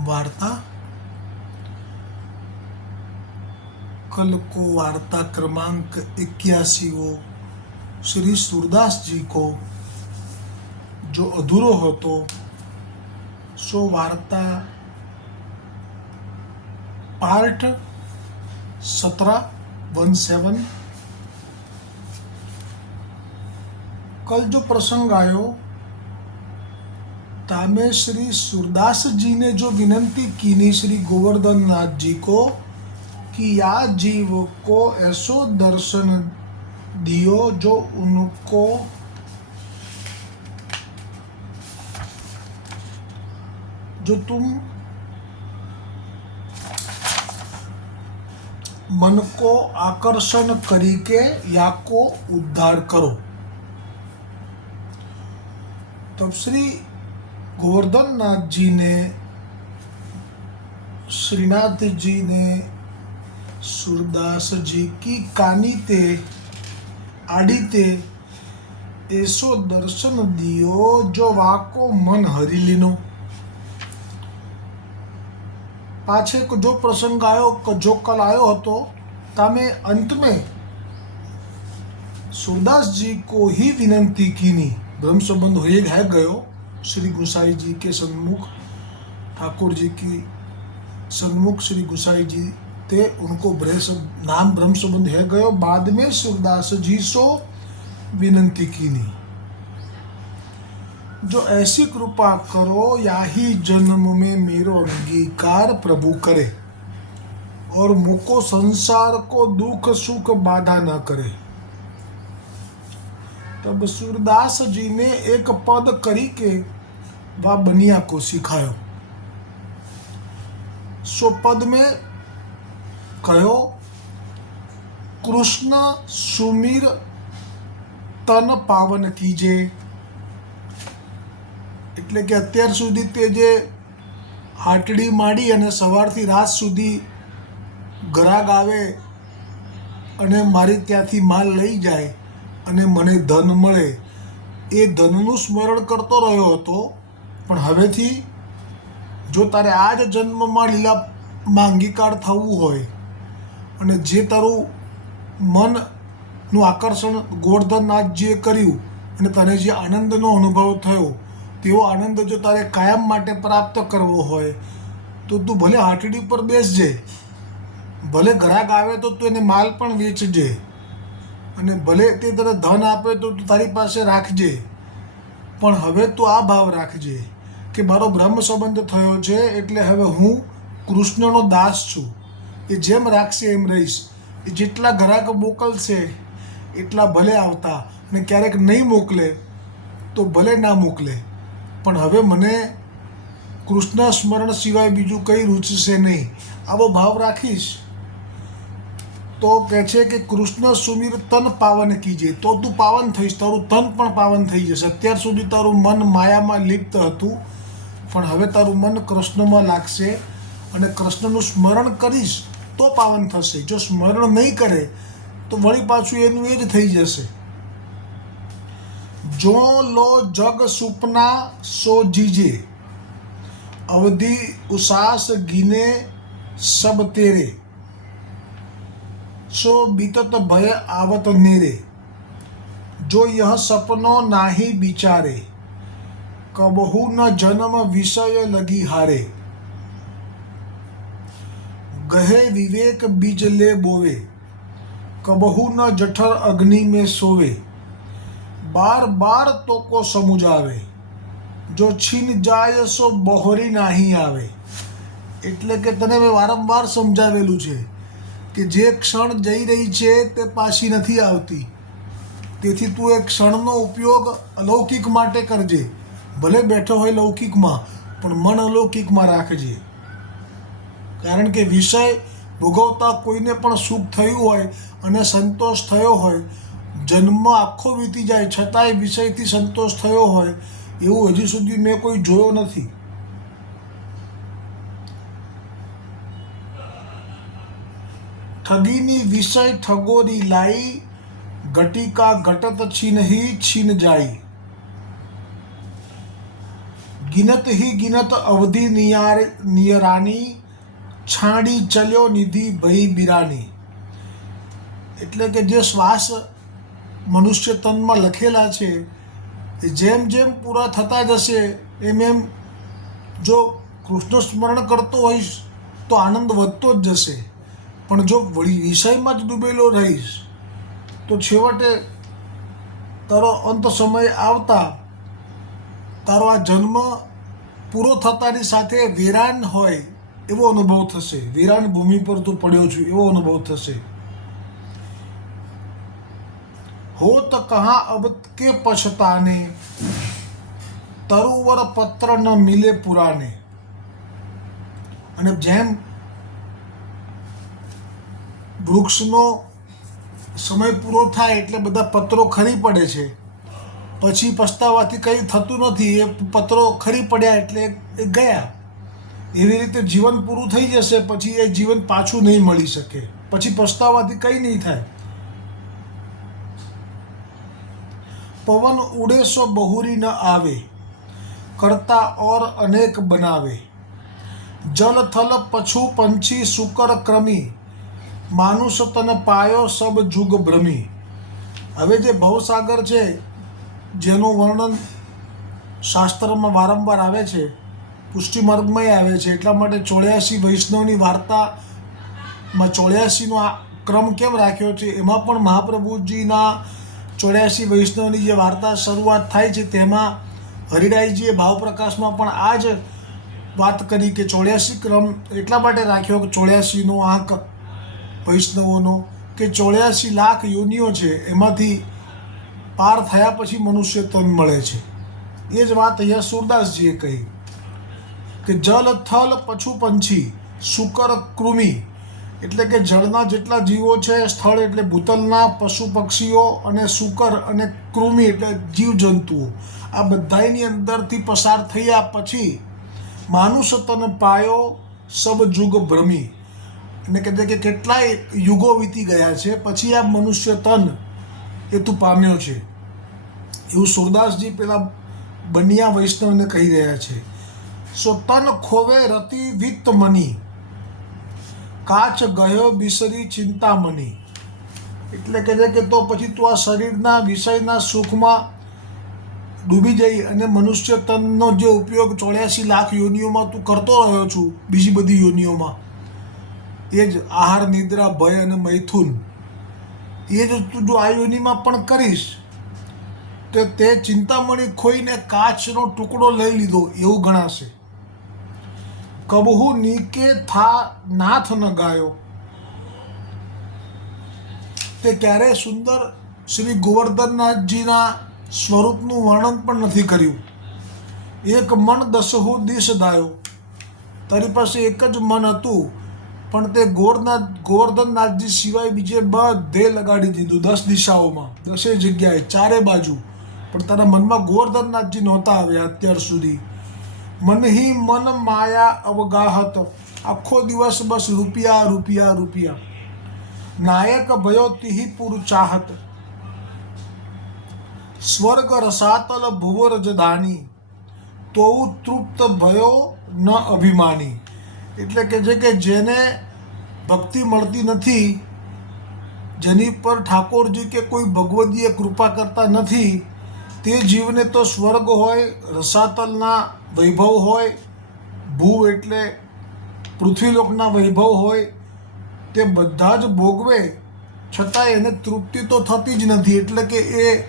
वार्ता। कल को वार्ता क्रमांक इक्यासी वो श्री सूरदास जी को जो अधूरो હતો सो वार्ता पार्ट सत्रह, वन सेवन। कल जो प्रसंग आयो तामे श्री सूरदास जी ने जो विनंती की नी श्री गोवर्धन नाथ जी को कि या जीव को ऐसो दर्शन दियो जो उनको जो तुम मन को आकर्षण करी के या को उद्धार करो। तब श्री ગોવર્ધનનાથજીને, શ્રીનાથજીને, સુરદાસજી કી કાનીતે, આડીતે એસો દર્શન દિયો જો વાકો મન હરિલીનો પાછે જો પ્રસંગ આવ્યો જો કલ આવ્યો હતો, તમે અંતમે સુરદાસજી કો વિનંતી કીની. બ્રહ્મ સંબંધ હોય ગયા ગયો. श्री गुसाई जी के सन्मुख ठाकुर जी की सन्मुख श्री गुसाई जी थे, उनको ब्रह नाम ब्रह्म संबंध है गयो बाद में सूरदास जी सो विनंती कीनी। जो ऐसी कृपा करो या ही जन्म में मेरो अंगीकार प्रभु करे, और मुको संसार को दुख सुख बाधा न करे। तब सूरदास जी ने एक पद करी के वह बनिया को सिखायो सो पद में कहो कृष्ण सुमीर तन पावन कीजे એટલે કે અત્યાર સુધી તે જે હાટડી માંડી અને સવારથી રાત સુધી ગ્રાહક આવે અને મારી ત્યાંથી માલ લઈ જાય અને મને ધન મળે એ ધનનું સ્મરણ કરતો રહ્યો હતો પણ હવેથી જો તારે આ જ જન્મમાં લીલા અંગીકાર થવું હોય અને જે તારું મનનું આકર્ષણ ગોવર્ધનનાથજીએ કર્યું અને તને જે આનંદનો અનુભવ થયો, તેવો આનંદ જો તારે કાયમ માટે પ્રાપ્ત કરવો હોય, તો તું ભલે હાટડી પર બેસજે, ભલે ઘરાક આવે તો તું એને માલ પણ વેચજે અને ભલે તે તને ધન આપે તો તું તારી પાસે રાખજે, પણ હવે તું આ ભાવ રાખજે. કે મારો બ્રહ્મ સંબંધ થયો છે એટલે હવે હું કૃષ્ણનો દાસ છું. એ જેમ રાખશે એમ રહીશ. એ જેટલા ગ્રાહક મોકલશે, એટલા ભલે આવતા અને ક્યારેક નહીં મોકલે તો ભલે ના મોકલે. પણ હવે મને કૃષ્ણ સ્મરણ સિવાય બીજું કંઈ રૂચશે નહીં. આવો ભાવ રાખીશ. તો કહે છે કે કૃષ્ણ સુમીર તન પાવન કીજે. તો તું પાવન થઈશ, તારું તન પણ પાવન થઈ જશે. અત્યાર સુધી તારું મન માયામાં લિપ્ત હતું. પણ હવે તારું મન કૃષ્ણમાં લાગશે અને કૃષ્ણનું સ્મરણ કરીશ તો પાવન થશે. જો સ્મરણ નહીં કરે, તો વળી પાછું એનું એ જ થઈ જશે. જો લો જગ સુપના સો જીજે, અવધિ ઉસાસ ગીને સબ તેરે, સો બીતત ભય આવત નેરે, જો યહ સપનો નાહી બિચારે કબહુના જન્મ વિષય લગી હારે. ગહે વિવેક બીજ લે બોવે. કબહુના જઠર અગ્નિ મેં સોવે. બાર બાર તોકો સમુજાવે. જો છીન જાય સો બહોરી નાહી આવે. એટલે કે તને મેં વારંવાર સમજાવેલું છે કે જે ક્ષણ જઈ રહી છે તે પાછી નથી આવતી. તેથી તું એ ક્ષણનો ઉપયોગ અલૌકિક માટે કરજે. ભલે બેઠો હોય લૌકિકમાં, પણ મન અલૌકિકમાં રાખજે. કારણ કે વિષય ભોગવતા કોઈને પણ સુખ થયું હોય અને સંતોષ થયો હોય, જન્મ આખો વીતી જાય છતાંય વિષયથી સંતોષ થયો હોય, એવું હજી સુધી મેં કોઈ જોયો નથી. ઠગીની વિષય ઠગોરી લાઈ, ઘટિકા ઘટત છીનહી છીન જાય. ગિનત હી ગિનત અવધિ નિયાર નિયરાની છાણી ચલ્યો નિધિ ભઈ બિરાની. એટલે કે જે શ્વાસ મનુષ્ય તનમાં લખેલા છે જેમ જેમ પૂરા થતા જશે, એમ એમ જો કૃષ્ણ સ્મરણ કરતો હોઈશ, તો આનંદ વધતો જ જશે. પણ જો વળી વિષયમાં જ ડૂબેલો રહીશ, તો છેવટે તારો અંત સમય આવતા તારો આ જન્મ પૂરો થતાની સાથે વિરાન હોય એવો અનુભવ થશે. વિરાન ભૂમિ પર તું પડ્યો છું એવો અનુભવ થશે. હોત કહા અબ કે પછતાને, તરુવર પત્ર ન મિલે પુરાને. અને જેમ વૃક્ષનો સમય પૂરો થાય એટલે બધા પત્રો ખરી પડે છે પછી પછતાવાથી કંઈ થતું નથી. એ પત્રો ખરી પડ્યા એટલે એ ગયા. એવી રીતે જીવન પૂરું થઈ જશે, પછી એ જીવન પાછું નહીં મળી શકે. પછી પછતાવાથી કંઈ નહીં થાય. પવન ઉડે સો બહુરી ન આવે, કરતા ઓર અનેક બનાવે. જલ થલ પછુ પંછી સુકર ક્રમી, માનુષ તન પાયો સબ જુગ ભ્રમી. હવે જે ભવસાગર છે જેનું વર્ણન શાસ્ત્રમાં વારંવાર આવે છે, પુષ્ટિમાર્ગમાં આવે છે. એટલા માટે ચોર્યાસી વૈષ્ણવની વાર્તામાં ચોર્યાસીનો આ ક્રમ કેમ રાખ્યો છે? એમાં પણ મહાપ્રભુજીના ચોર્યાસી વૈષ્ણવની જે વાર્તા શરૂઆત થાય છે, તેમાં હરિરાયજીએ ભાવપ્રકાશમાં પણ આ જ વાત કરી કે ચોર્યાસી ક્રમ એટલા માટે રાખ્યો કે ચોર્યાસીનો આંક વૈષ્ણવોનો કે ચોર્યાસી લાખ યોનિઓ છે. એમાંથી પાર થયા પછી મનુષ્ય તન મળે છે. એ જ વાત અહીંયા સુરદાસજીએ કહી કે જલ થલ પછુ પંછી શુકર કૃમિ. એટલે કે જળના જેટલા જીવો છે, સ્થળ એટલે ભૂતલના પશુ પક્ષીઓ અને શુકર અને કૃમિ એટલે જીવજંતુઓ. આ બધાની અંદરથી પસાર થયા પછી માનુષ તન પાયો સબ જુગ ભ્રમી. અને કહે કે કેટલાય યુગો વીતી ગયા છે, પછી આ મનુષ્ય તન એ તું પામ્યો છે. એવું સુરદાસજી પેલા બનિયા વૈષ્ણવને કહી રહ્યા છે. સો તન ખોવે રતિ વિત્ત મની, કાચ ગયો બિસરી ચિંતામણી. એટલે કહે છે કે તો પછી તું આ શરીરના વિષયના સુખમાં ડૂબી જઈ અને મનુષ્ય તનનો જે ઉપયોગ ચોર્યાસી લાખ યોનિઓમાં તું કરતો રહ્યો છું, બીજી બધી યોનિઓમાં, એ જ આહાર, નિદ્રા, ભય અને મૈથુન, એ જ તું જો આ યોનિમાં પણ કરીશ તો તે ચિંતામણી ખોઈને કાચનો ટુકડો લઈ લીધો, એવું ગણાશે. કબહુ નીકે થા નાથ ન ગાયો. તે ક્યારેય સુંદર શ્રી ગોવર્ધનનાથજીના સ્વરૂપનું વર્ણન પણ નથી કર્યું. એક મન દસહુ દિશ દાયો તારી પાસે એક જ મન હતું, પણ તે ગોરનાથ, ગોવર્ધનનાથજી સિવાય બીજે બધે લગાડી દીધું દસ દિશાઓમાં, દસે જગ્યાએ, ચારે બાજુ. પણ તારા મનમાં ગોવર્ધનનાથજી નહોતા આવ્યા અત્યાર સુધી. મનહી મન માયા અવગાહત. આખો દિવસ બસ રૂપિયા રૂપિયા રૂપિયા. નાયક ભયો તિહિપુર ચાહત. સ્વર્ગ રસાતલ ભુવર જધાની તો તૃપ્ત ભયો ન અભિમાની. એટલે કે જે કે જેને ભક્તિ મળતી નથી, જેની પર ઠાકોરજી કે કોઈ ભગવદીએ કૃપા કરતા નથી તે જીવને તો સ્વર્ગ હોય, રસાતલના વૈભવ હોય, ભૂ એટલે પૃથ્વીલોકના વૈભવ હોય, તે બધા જ ભોગવે છતાં એને તૃપ્તિ તો થતી જ નથી, એટલે કે એ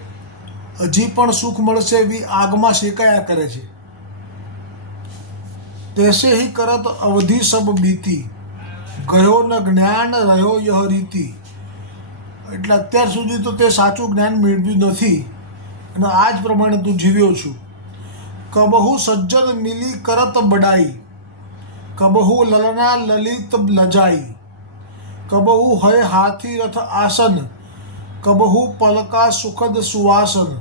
હજી પણ સુખ મળશે એવી આગમાં શેકાયા કરે છે. તેસે હિ કરત અવધિ સબ બીતી, ગયો ન જ્ઞાન રહ્યો યહ રીતિ. એટલે અત્યાર સુધી તો તે સાચું જ્ઞાન મેળવ્યું નથી. અને આ જ પ્રમાણે તું જીવ્યો છું. કબહુ સજ્જન મિલી કરત બડાઈ. કબહુ લલના લલિત લજાઈ. કબહુ હય હાથી રથ આસન. કબહુ પલકા સુખદ સુવાસન.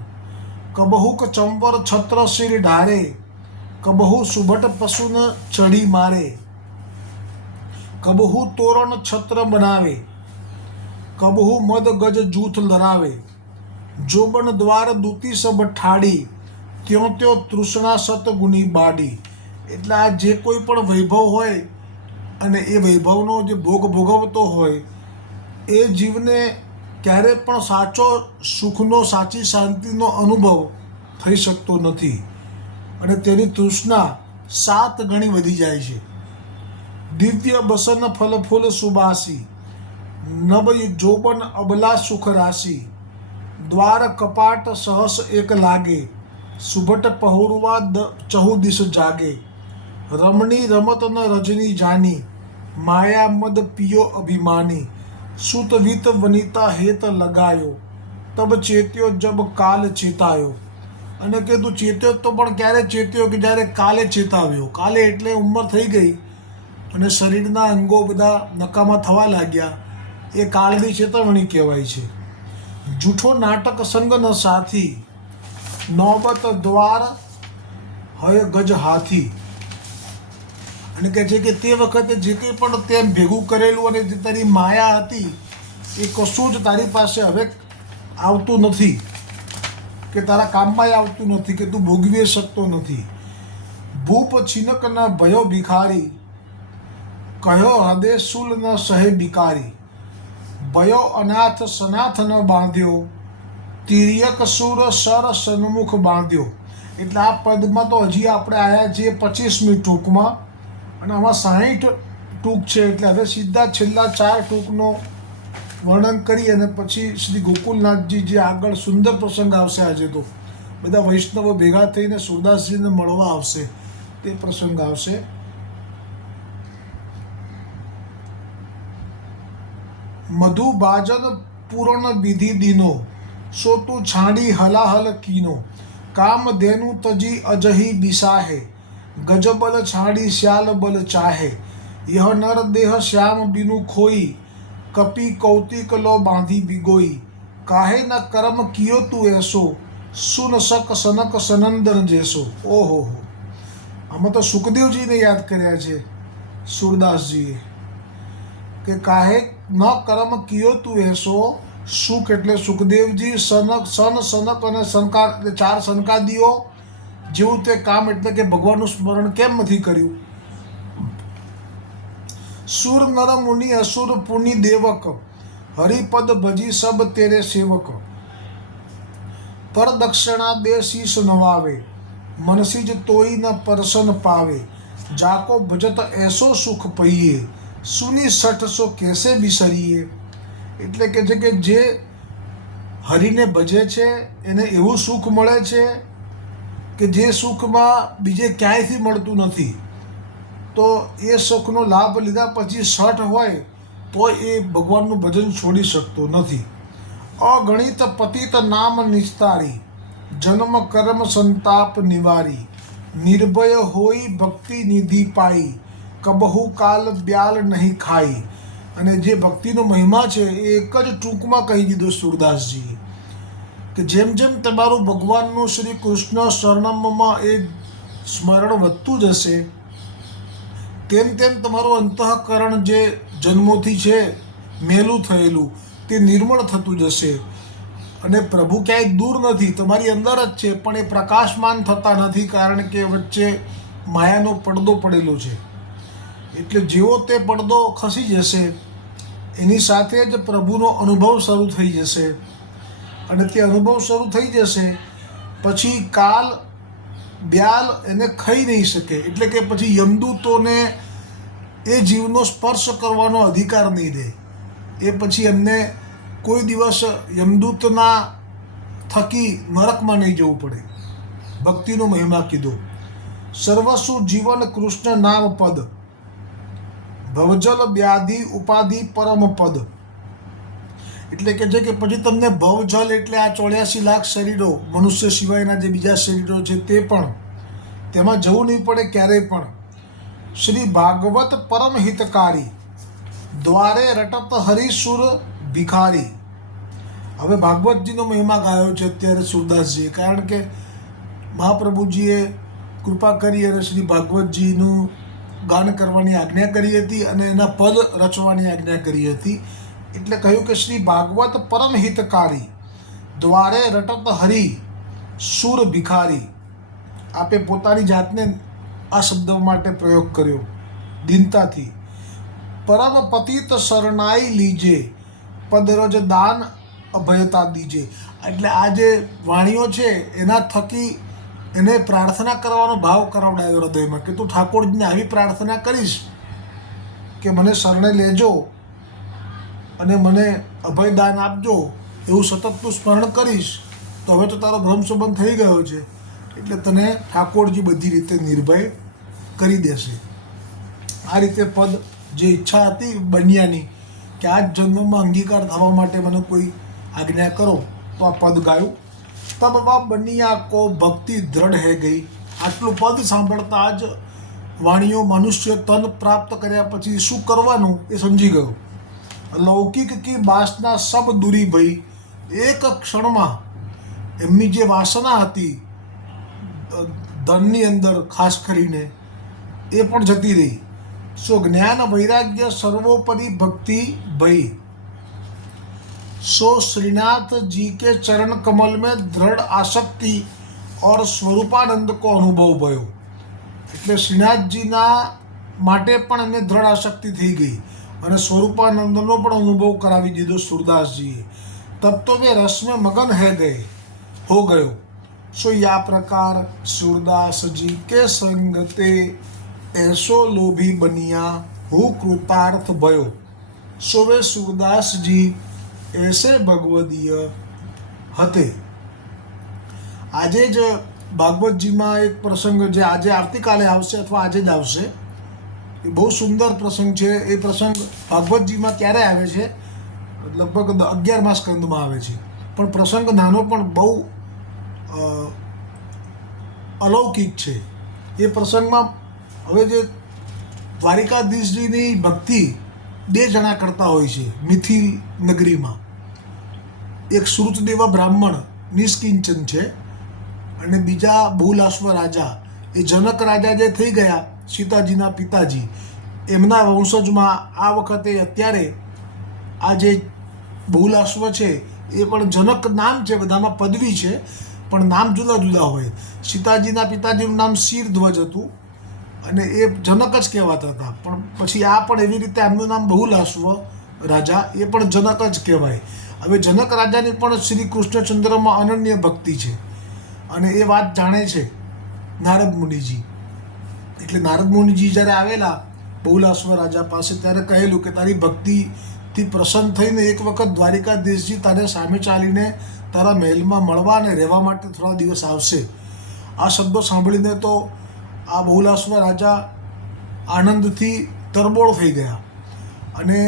કબહુક ચંપર છત્ર શિર ઢારે કબહુ સુભટ પશુન ચડી મારે. કબહુ તોરણ છત્ર બનાવે. કબહુ મદ ગજ જૂથ લરાવે. જોબન દ્વાર દૂતી સબ ઠાડી, ત્યો ત્યો તૃષ્ણા સતગુની બાડી. એટલે આ જે કોઈ પણ વૈભવ હોય અને એ વૈભવનો જે ભોગ ભોગવતો હોય, એ જીવને ક્યારે પણ સાચો સુખનો, સાચી શાંતિનો અનુભવ થઈ શકતો નથી. અને તેની તૃષ્ણા સાત ગણી વધી જાય છે. દિવ્ય બસન ફલ ફૂલ સુબાસી નવ જોબન અબલા સુખ રાશિ. દ્વાર કપાટ સહસ એક લાગે, સુભટ પહોરવા દ- ચહુ જાગે. રમણી રમત ન રજની જાની, માયા મદ પિયો અભિમાની. સુતવિત વનિતા હેત લગાયો, તબ ચેત્યો જબ કાલ ચેતાયો. અને કે તું ચેત્યો તો પણ ક્યારે ચેત્યો કે જ્યારે કાલે ચેતાવ્યો? કાલે એટલે ઉંમર થઈ ગઈ અને શરીરના અંગો બધા નકામા થવા લાગ્યા. એ કાળની ચેતવણી કહેવાય છે. જૂઠો નાટક સંગનો સાથી, નોબત દ્વાર હય ગજ હાથી. અને કહે છે કે તે વખતે જે કંઈ પણ તે ભેગું કરેલું અને જે તારી માયા હતી, એ કશું જ તારી પાસે હવે આવતું નથી. કે તારા કામમાં આવતું નથી, કે તું ભોગવી શકતો નથી. ભૂપ છિનકના ભયો ભિખારી, કયો હૃદય શુલ ન સહે બિકારી ભયો અનાથ સનાથન બાંધ્યો તિર્યક સુર સર સન્મુખ બાંધ્યો. એટલે આ પદમાં તો હજી આપણે આવ્યા છીએ પચીસમી ટૂંકમાં અને આમાં સાહીઠ ટૂંક છે. એટલે હવે સીધા છેલ્લા ચાર ટૂંકનો વર્ણન કરી અને પછી શ્રી ગોકુલનાથજી જે આગળ સુંદર પ્રસંગ આવશે આજે તો. બધા વૈષ્ણવો ભેગા થઈને સુરદાસજીને મળવા આવશે. તે પ્રસંગ આવશે. મધુ બાજન પૂરણ વિધિ દિનો, સો તું છાડી હલાહલ કીનો. કામ દેનું તજી અજહી બિસાહે, ગજબલ છાડી શ્યાલ બલ ચાહે. યહ નર દેહ શ્યામ બિનુ ખોઈ, કપી કૌતિક લો બાંધી બિગોઈ કાહે ન કરમ કિયો તું એસો, સુન સક સનક સનંદન જેસો. ઓહો આમાં તો સુખદેવજીને યાદ કર્યા છે, સુરદાસજીએ. કે કાહે ન કર્મ કિયો તું એસો? સુખ એટલે સુખદેવજી, સનક, સન, સનક અને સનકાર ચાર સંકાદીઓ. જેવું તે કામ એટલે કે ભગવાનનું સ્મરણ કેમ નથી કર્યું? સુર નર મુનિ અસુર પુનિ દેવક. હરિપદ ભજી સબ તેરે સેવક. પરદક્ષિણા દે શીશ નવાવે મનસી જ તોઈ ન પરસન પાવે. જાકો ભજત એસો સુખ પહીએ. સુની સઠ સો કેસે બિસરીએ એટલે કે છે કે જે હરિને ભજે છે, એને એવું સુખ મળે છે કે જે સુખમાં બીજે ક્યાંયથી મળતું નથી. તો એ સુખનો લાભ લીધા પછી સઠ હોય તો એ ભગવાનનું ભજન છોડી શકતો નથી. અગણિત પતિત નામ નિસ્તારી, જન્મ કર્મ સંતાપ નિવારી, નિર્ભય હોઈ ભક્તિ નિધિ પાઈ કબહુ કાલ બ્યાલ નહીં ખાઈ. અને જે ભક્તિનો મહિમા છે, એ એક જ ટૂંકમાં કહી દીધો સુરદાસજીએ કે જેમ જેમ તમારું ભગવાનનું શ્રી કૃષ્ણ શરણમમાં એ સ્મરણ વધતું જશે, તેમ તેમ તમારું અંતઃકરણ જે જન્મોથી છે, મેલું થયેલું, તે નિર્મળ થતું જશે. અને પ્રભુ ક્યાંય દૂર નથી, તમારી અંદર જ છે, પણ એ પ્રકાશમાન થતા નથી, કારણ કે વચ્ચે માયાનો પડદો પડેલો છે. એટલે જેવો તે પડદો ખસી જશે, એની સાથે જ પ્રભુનો અનુભવ શરૂ થઈ જશે. અને તે અનુભવ શરૂ થઈ જશે, પછી કાલ બ્યાલ એને ખાઈ નહીં શકે. એટલે કે પછી યમદૂતોને એ જીવનો સ્પર્શ કરવાનો અધિકાર નહીં દે. એ પછી એમને કોઈ દિવસ યમદૂતના થકી નરકમાં નહીં જવું પડે. ભક્તિનો મહિમા કીધો. સર્વસ્વ જીવન કૃષ્ણ નામ પદ. ભવજલ વ્યાધિ ઉપાધિ પરમ પદ. એટલે કે છે કે પછી તમને ભવજલ એટલે આ ચોર્યાસી લાખ શરીરો, મનુષ્ય સિવાયના જે બીજા શરીરો છે તે પણ. તેમાં જવું નહીં પડે ક્યારેય પણ. શ્રી ભાગવત પરમ હિતકારી, દ્વારે રટત હરિસુર ભિખારી. હવે ભાગવતજીનો મહિમા ગાયો છે અત્યારે સુરદાસજીએ. કારણ કે મહાપ્રભુજીએ કૃપા કરી અને શ્રી ભાગવતજીનું ગાન કરવાની આજ્ઞા કરી હતી અને એના પદ રચવાની આજ્ઞા કરી હતી. એટલે કહ્યું કે શ્રી ભાગવત પરમ હિતકારી, દ્વારે રટત હરિ, સુર ભિખારી, આપે પોતાની જાતને આ શબ્દ માટે પ્રયોગ કર્યો. દીનતાથી, પરમ પતિત શરણાઈ લીજે, પદરજ દાન અભયતા દીજે. એટલે આ જે વાણીઓ છે, એના થકી એને પ્રાર્થના કરવાનો ભાવ કરાવડાવ્યો હૃદયમાં કે તું ઠાકોરજીને આવી પ્રાર્થના કરીશ કે મને શરણે લેજો અને મને અભયદાન આપજો, એવું સતત તું સ્મરણ કરીશ, તો હવે તો તારો ભ્રમ સંબંધ થઈ ગયો છે. એટલે તને ઠાકોરજી બધી રીતે નિર્ભય કરી દેશે. આ રીતે પદ જે ઈચ્છા હતી બન્યાની, કે આ જ જન્મમાં અંગીકાર થવા માટે મને કોઈ આજ્ઞા કરો, તો આ પદ ગાયું. તબ બાપ બનિયા કો ભક્તિ દ્રઢ હે ગઈ. આટલું પદ સાંભળતા જ વાણીઓ મનુષ્ય તન પ્રાપ્ત કર્યા પછી શું કરવાનું એ સમજી ગયો. લૌકિક કી બાસના સબ દૂરી ભઈ. એક ક્ષણમાં એમની જે વાસના હતી ધનની અંદર ખાસ કરીને, એ પણ જતી રહી. સો જ્ઞાન વૈરાગ્ય સર્વોપરી ભક્તિ ભઈ. सो श्रीनाथ जी के चरण कमल में दृढ़ आसक्ति और સ્વરૂપાનંદ કો અનુભવ ભયો એટલે શ્રીનાથજીના માટે પણ એમને દ્રઢ આશક્તિ થઈ ગઈ અને સ્વરૂપાનંદનો પણ અનુભવ કરાવી દીધો સુરદાસજીએ. તબ તો મેં રસમે મગન હે ગયે હો ગયો. સો યા પ્રકાર સુરદાસજી કે સંગતે એસો લોભી બનિયા, હું કૃતાર્થ ભયો. સો વે સુરદાસજી એસે ભગવદીય હતે. આજે જ ભાગવતજીમાં એક પ્રસંગ જે આજે આવતીકાલે આવશે અથવા આજે જ આવશે, એ બહુ સુંદર પ્રસંગ છે. એ પ્રસંગ ભાગવતજીમાં ક્યારે આવે છે? લગભગ અગિયારમા સ્કંદમાં આવે છે. પણ પ્રસંગ નાનો પણ બહુ અલૌકિક છે. એ પ્રસંગમાં હવે જે દ્વારિકાધીશજીની ભક્તિ બે જણા કરતા હોય છે, મિથિલ નગરીમાં. એક શ્રુતદેવા બ્રાહ્મણ નિષ્કિંચન છે અને બીજા બહુલાશ્વ રાજા. એ જનક રાજા જે થઈ ગયા, સીતાજીના પિતાજી. એમના વંશજમાં આ વખતે અત્યારે આ જે બહુલાશ્વ છે, એ પણ જનક નામ છે, બધામાં પદવી છે, પણ નામ જુદા જુદા હોય. સીતાજીના પિતાજીનું નામ શીરધ્વજ હતું. અને એ જનક જ કહેવાતા હતા. પણ પછી આ પણ એવી રીતે એમનું નામ બહુલાશ્વ રાજા, એ પણ જનક જ કહેવાય. હવે જનક રાજાની પણ શ્રી કૃષ્ણચંદ્રમાં અનન્ય ભક્તિ છે. અને એ વાત જાણે છે નારદ મુનિજી. એટલે નારદ મુનિજી જ્યારે આવેલા બહુલાશ્વ રાજા પાસે ત્યારે કહેલું કે તારી ભક્તિથી પ્રસન્ન થઈને એક વખત દ્વારિકાધીશજી તારે સામે ચાલીને તારા મહેલમાં મળવા અને રહેવા માટે થોડા દિવસ આવશે. આ શબ્દો સાંભળીને તો આ બહુલાશ્વ રાજા આનંદથી તરબોળ થઈ ગયા. અને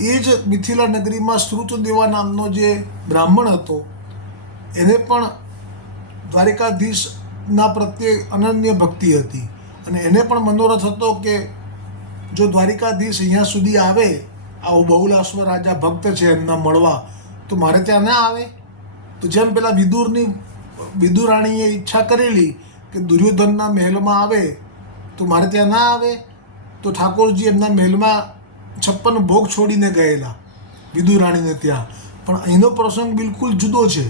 એ જ મિથિલા નગરીમાં શ્રુતદેવા નામનો જે બ્રાહ્મણ હતો, એને પણ દ્વારિકાધીશના પ્રત્યે અનન્ય ભક્તિ હતી. અને એને પણ મનોરથ હતો કે જો દ્વારિકાધીશ અહીંયા સુધી આવે, આવો બહુલાશ્વર રાજા ભક્ત છે એમના મળવા, તો મારે ત્યાં ના આવે? તો જેમ પેલા વિદુરની, વિદુરાણીએ ઈચ્છા કરેલી કે દુર્યોધનના મહેલમાં આવે તો મારે ત્યાં ના આવે? તો ઠાકોરજી એમના મહેલમાં છપ્પન ભોગ છોડીને ગયેલા વિદુરાણીને ત્યાં. પણ અહીંનો પ્રસંગ બિલકુલ જુદો છે.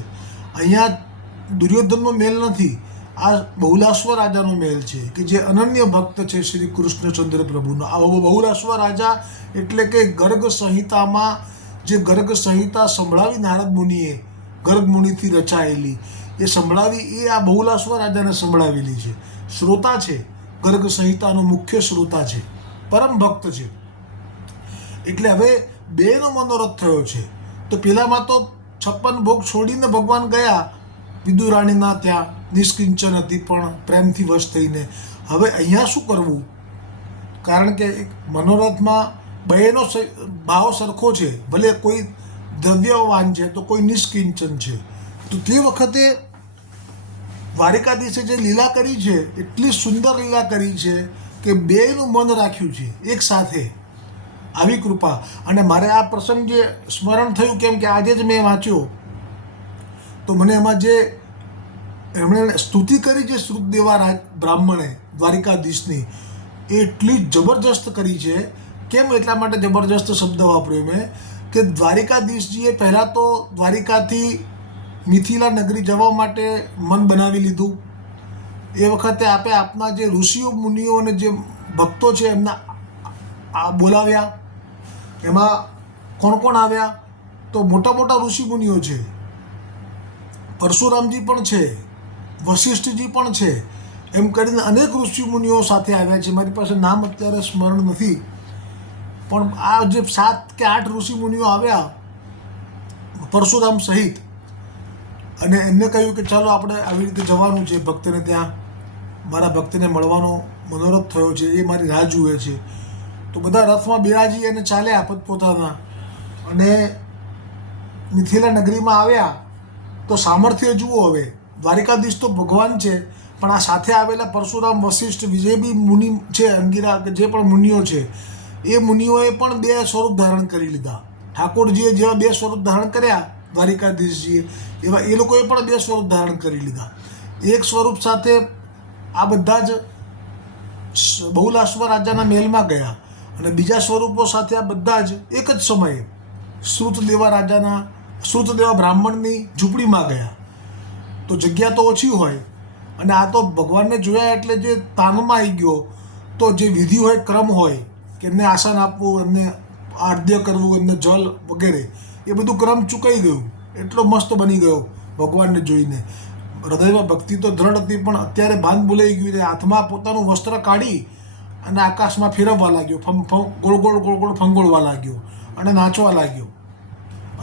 અહીંયા દુર્યોધનનો મહેલ નથી, આ બહુલાશ્વ રાજાનો મહેલ છે, કે જે અનન્ય ભક્ત છે શ્રી કૃષ્ણચંદ્ર પ્રભુનો. આ બહુલાશ્વ રાજા એટલે કે ગર્ગ સંહિતામાં જે ગર્ગ સંહિતા સંભળાવી નારદ મુનિએ ગર્ગ મુનિથી રચાયેલી. એ સંભળાવી, એ આ બહુલાશ્વ રાજાને સંભળાવેલી છે. શ્રોતા છે, ગર્ગ સંહિતાનો મુખ્ય શ્રોતા છે, પરમ ભક્ત છે. એટલે હવે બેનો મનોરથ થયો છે. તો પેલામાં તો છપ્પન ભોગ છોડીને ભગવાન ગયા, વિદુરાણીના ત્યાં નિષ્કિંચન હતી પણ પ્રેમથી વશ થઈને. હવે અહીંયા શું કરવું? કારણ કે એક મનોરથમાં સ- ભાવ સરખો છે. ભલે કોઈ દ્રવ્યવાન છે તો કોઈ નિષ્કિંચન છે. તો તે વખતે દ્વારિકાધીશે જે લીલા કરી છે, એટલી સુંદર લીલા કરી છે કે બેયનું મન રાખ્યું છે, એક સાથે. આવી કૃપા. અને મારે આ પ્રસંગ સ્મરણ થયું, કેમ કે આજે જ મેં વાંચ્યો, તો મને એમાં જે એમણે સ્તુતિ કરી છે શ્રુતદેવા બ્રાહ્મણે, દ્વારિકાધીશની, એ એટલી જબરજસ્ત કરી છે. કેમ એટલા માટે જબરજસ્ત શબ્દ વાપર્યો મેં? કે દ્વારિકાધીશજીએ પહેલાં તો દ્વારિકાથી મિથિલા નગરી જવા માટે મન બનાવી લીધું. એ વખતે આપે આપના જે ઋષિઓ, મુનિઓ અને જે ભક્તો છે એમના આ બોલાવ્યા. એમાં કોણ કોણ આવ્યા? તો મોટા મોટા ઋષિ મુનિઓ છે. પરશુરામજી પણ છે. વશિષ્ઠજી પણ છે. એમ કરીને અનેક ઋષિ મુનિઓ સાથે આવ્યા છે. મારી પાસે નામ અત્યારે સ્મરણ નથી. પણ આ જે સાત કે આઠ ઋષિ મુનિઓ આવ્યા, પરશુરામ સહિત અને એમને કહ્યું કે ચાલો આપણે આવી રીતે જવાનું છે ભક્તને ત્યાં. મારા ભક્તને મળવાનો મનોરથ થયો છે, એ મારી રાહ જુએ છે. તો બધા રથમાં બિરાજી અને ચાલ્યા પોતપોતાના. અને મિથિલા નગરીમાં આવ્યા. તો સામર્થ્ય જુઓ હવે. દ્વારિકાધીશ તો ભગવાન છે, પણ આ સાથે આવેલા પરશુરામ વશિષ્ઠ વિજય બી મુનિ છે, અંગીરા કે જે પણ મુનિઓ છે, એ મુનિઓએ પણ બે સ્વરૂપ ધારણ કરી લીધા. ઠાકોરજીએ જેવા બે સ્વરૂપ ધારણ કર્યા દ્વારિકાધીશજીએ એવા એ લોકોએ પણ બે સ્વરૂપ ધારણ કરી લીધા. એક સ્વરૂપ સાથે આ બધા જ બહુલાશ્વ રાજાના મહેલમાં ગયા અને બીજા સ્વરૂપો સાથે આ બધા જ એક જ સમયે શ્રુતદેવા રાજાના શ્રુતદેવા બ્રાહ્મણની ઝૂંપડીમાં ગયા. તો જગ્યા તો ઓછી હોય અને આ તો ભગવાનને જોયા એટલે જે તાનમાં આવી ગયો, તો જે વિધિ હોય, ક્રમ હોય, કે એમને આસન આપવું, એમને આદ્ય કરવું, એમને જલ વગેરે એ બધું ક્રમ ચૂકાઈ ગયું. એટલો મસ્ત બની ગયો ભગવાનને જોઈને. હૃદયમાં ભક્તિ તો દ્રઢ હતી, પણ અત્યારે ભાન ભૂલાઈ ગયું એટલે હાથમાં પોતાનું વસ્ત્ર કાઢી અને આકાશમાં ફેરવવા લાગ્યો. ફમ ગોળ ગોળ ગોળ ગોળ ફંગોળવા લાગ્યો અને નાચવા લાગ્યો.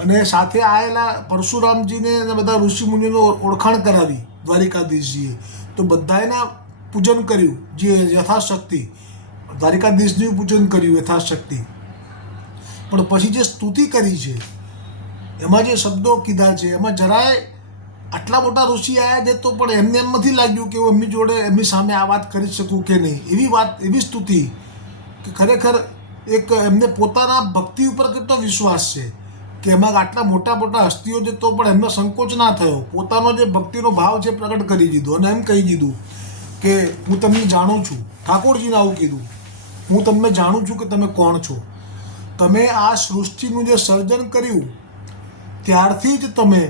અને સાથે આવેલા પરશુરામજીને અને બધા ઋષિમુનિઓનું ઓળખાણ કરાવી દ્વારિકાધીશજીએ. તો બધાએના પૂજન કર્યું, જે યથાશક્તિ. દ્વારિકાધીશનું પૂજન કર્યું યથાશક્તિ. પણ પછી જે સ્તુતિ કરી છે એમાં જે શબ્દો કીધા છે, એમાં જરાય આટલા મોટા ઋષિ આવ્યા છે તો પણ એમને એમ નથી લાગ્યું કે હું એમની જોડે એમની સામે આ વાત કરી શકું કે નહીં. એવી વાત, એવી સ્તુતિ કે ખરેખર એક એમને પોતાના ભક્તિ ઉપર કેટલો વિશ્વાસ છે કે એમાં આટલા મોટા મોટા હસ્તીઓ છે તો પણ એમને સંકોચ ના થયો. પોતાનો જે ભક્તિનો ભાવ છે પ્રગટ કરી દીધો અને એમ કહી દીધું કે હું તમને જાણું છું. ઠાકોરજીને આવું કીધું. હું તમને જાણું છું કે તમે કોણ છો. તમે આ સૃષ્ટિનું જે સર્જન કર્યું ત્યારથી જ તમે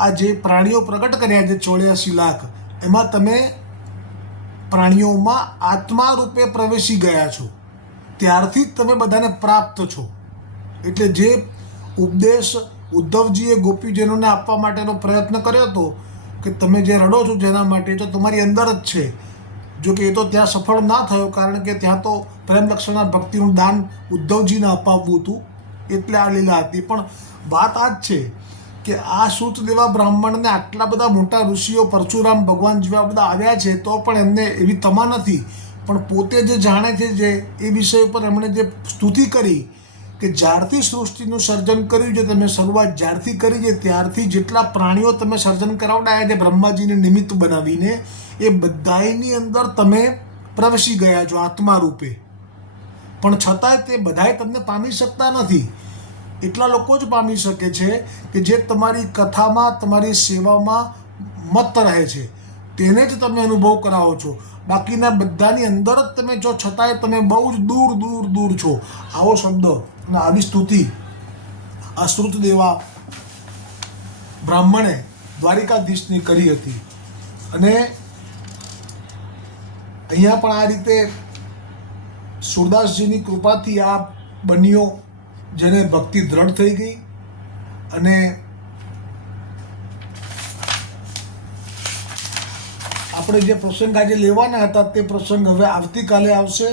આ જે પ્રાણીઓ પ્રગટ કર્યા છે ચોર્યાસી લાખ એમાં તમે પ્રાણીઓમાં આત્મા રૂપે પ્રવેશી ગયા છો. ત્યારથી જ તમે બધાને પ્રાપ્ત છો. એટલે જે ઉપદેશ ઉદ્ધવજીએ ગોપીજનોને આપવા માટેનો પ્રયત્ન કર્યો હતો કે તમે જે રડો છો જેના માટે તો તમારી અંદર જ છે. જો કે એ તો ત્યાં સફળ ના થયો, કારણ કે ત્યાં તો પ્રેમલક્ષણના ભક્તિનું દાન ઉદ્ધવજીને અપાવવું હતું. એટલે આ લીલા હતી. પણ વાત આ જ છે કે આ સૂતદેવા બ્રાહ્મણને આટલા બધા મોટા ઋષિઓ પરશુરામ, ભગવાન જેવા બધા આવ્યા છે, તો પણ એમને એવી તમા નથી. પણ પોતે જે જાણે છે જે, એ વિષય પર એમણે જે સ્તુતિ કરી કે જ્યારથી સૃષ્ટિનું સર્જન કર્યું છે, તમે શરૂઆત જ્યારથી કરી છે, ત્યારથી જેટલા પ્રાણીઓ તમે સર્જન કરાવડાયા છે, બ્રહ્માજીને નિમિત્ત બનાવીને, એ બધાયની અંદર તમે પ્રવેશી ગયા છો આત્મા રૂપે. પણ છતાંય તે બધાય તમને પામી શકતા નથી. એટલા લોકો જ પામી શકે છે કે જે તમારી કથામાં, તમારી સેવામાં મત રહે છે. તેને જ તમે અનુભવ કરાવો છો. બાકીના બધાની અંદર જ તમે જો છતાંય તમે બહુ જ દૂર દૂર દૂર છો. આવો શબ્દ અને આવી સ્તુતિ. અશ્રુત દેવા બ્રાહ્મણે દ્વારિકાધીશની કરી હતી. અને અહીંયા પણ આ રીતે સુરદાસજીની કૃપાથી આ બન્યો, જેને ભક્તિ દ્રઢ થઈ ગઈ અને આપણે જે પ્રસંગ આજે લેવાના હતા તે પ્રસંગ હવે આવતીકાલે આવશે.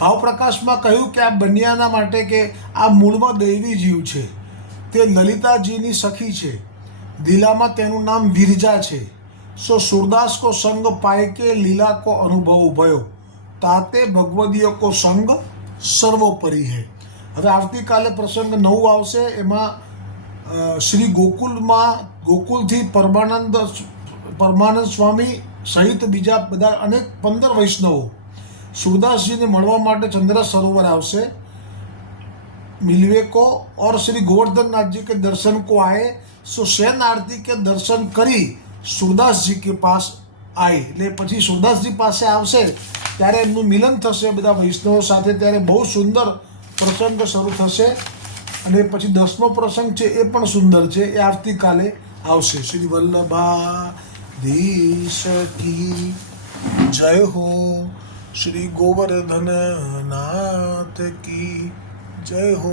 ભાવપ્રકાશમાં કહ્યું કે આ બન્યાના માટે કે આ મૂળમાં દૈવી જીવ છે. તે લલિતાજીની સખી છે. દિલામાં તેનું નામ વિરજા છે. સો સુરદાસ કો સંગ પાય કે લીલા કો અનુભવ ભયો તાતે ભગવદીય કો સંગ સર્વોપરી હૈ હવે આવતીકાલે પ્રસંગ નવું આવશે એમાં અ, શ્રી ગોકુલમાં ગોકુલથી પરમાનંદ પરમાનંદ સ્વામી સહિત બીજા બધા અનેક પંદર વૈષ્ણવો સુરદાસજીને મળવા માટે ચંદ્ર સરોવર આવશે मिलवे को और श्री गोवर्धन नाथ जी के दर्शन को आए सो शयन आरती के दर्शन કરી સુરદાસજી કે પાસ આય એટલે પછી સુરદાસજી પાસે આવશે, ત્યારે એમનું મિલન થશે બધા વૈષ્ણવો સાથે, ત્યારે બહુ સુંદર પ્રસંગ શરૂ થશે. અને પછી દસમો પ્રસંગ છે, એ પણ સુંદર છે, એ આવતીકાલે આવશે. શ્રી વલ્લભા ધીશ કી જય હો. શ્રી ગોવર્ધન નાથ કી જય હો.